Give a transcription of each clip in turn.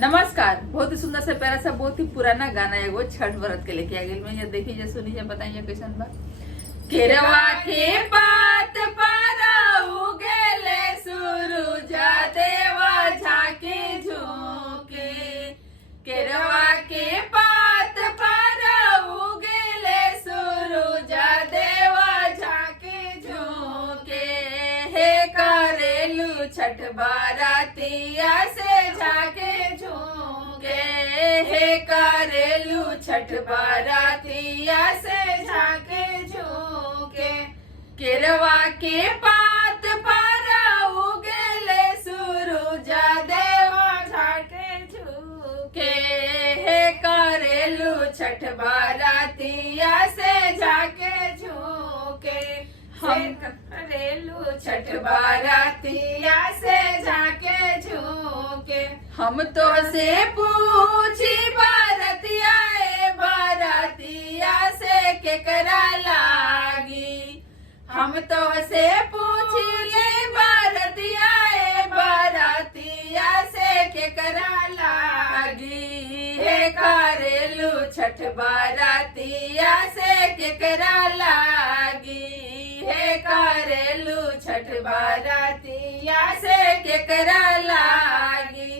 नमस्कार। बहुत ही सुंदर से प्यारा सा बहुत ही पुराना गाना एगो छठ व्रत के लेके आ गई में। ये देखिए, सुनिए, बताइए कैसन बा। केरवा के पात पर उगेले सूरज देवा झाके झोंके। केरवा के पात पर उगेले सूरज देवा झाके झोंके। हे करेलू छठ बारातिया से झाके झोंके। हे करेलू छठ बारातिया से झाके झोंके। केरवा के पात पर उगेले सूरज देवा झाके झोंके। हे करेलू छठ बारातिया से झाके झोंके। हम करेलू छठ बारातिया से झाके झोंके। हम तो से पूछी बारातिया ए बारातिया से केकरा लागी। हम तो से पूछी ले बारातिया ए बारातिया से केकरा लागी। हे करेलू छठ बारातिया से केकरा लागी। हे करेलू छठ बारातिया से केकरा लागी।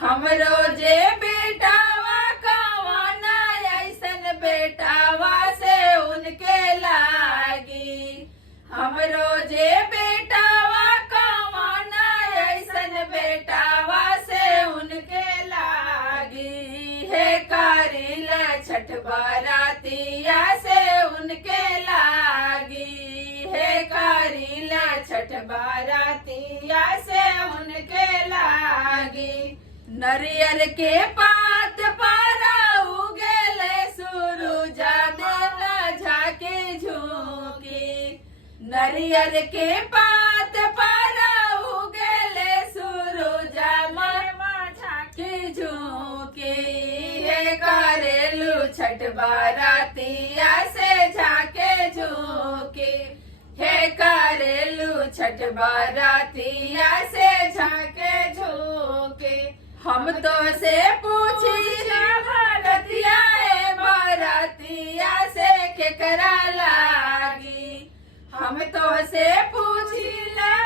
हम रोजे बेटावा कवाना ऐसन बेटावा से उनके लागी। हम रोजे बेटावा कवाना ऐसन बेटावा से उनके लागी। हे करेला छठ बारातिया से उनके लागी। हे करेला छठ बारातिया से उनके लागी। नरियर के पात पर उगेले सूरज देवा झाके झोंके। नरियर के पात पर उगेले सूरज देवा झाके झोंके। हे करेलू छठ बारातिया से झाके झोंके। हे करेलू छठ बारातिया से झाके झोंके। हम तो से पूछी बारातिया ए बारातिया से केकरा लागी। हम तो से पूछी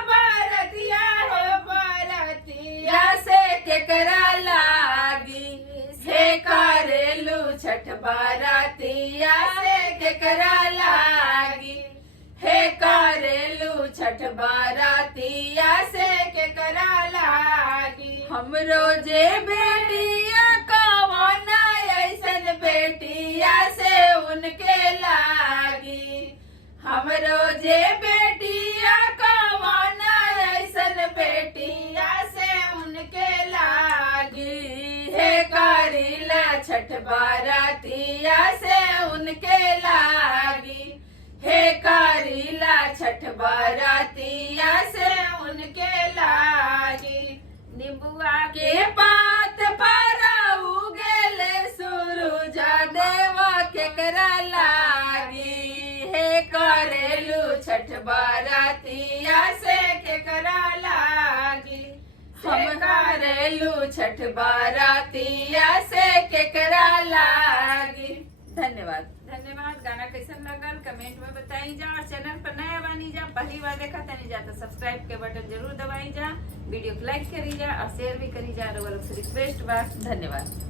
बारातिया ए बारातिया से केकरा लागी। हे करेलू छठ बारातिया से केकरा लागी। हे करेलू छठ बारातिया से केकरा लागी। हम रोजे बेटिया कवाना ऐसन बेटिया से उनके लागी। हम रोजे बेटिया कवाना ऐसन बेटिया से उनके लागी। हे करेला छठ बारातिया से उनके लागी। हे करेला छठ बारातिया से उनके लागी। नींबुआ के पात पर उगेले सूरज देवा केकरा लागी। हे करेलू छठ बारातिया से केकरा लागी। हम करेलू छठ बारातिया से केकरा लागी। धन्यवाद। गाना कैसन लगल कमेंट में बताई जा। और चैनल पर नया बानी जा, पहली बार देखा तनी जा तो सब्सक्राइब के बटन जरूर दबाई जा। वीडियो को लाइक करी जा और शेयर भी करी जा। रिक्वेस्ट बा। धन्यवाद।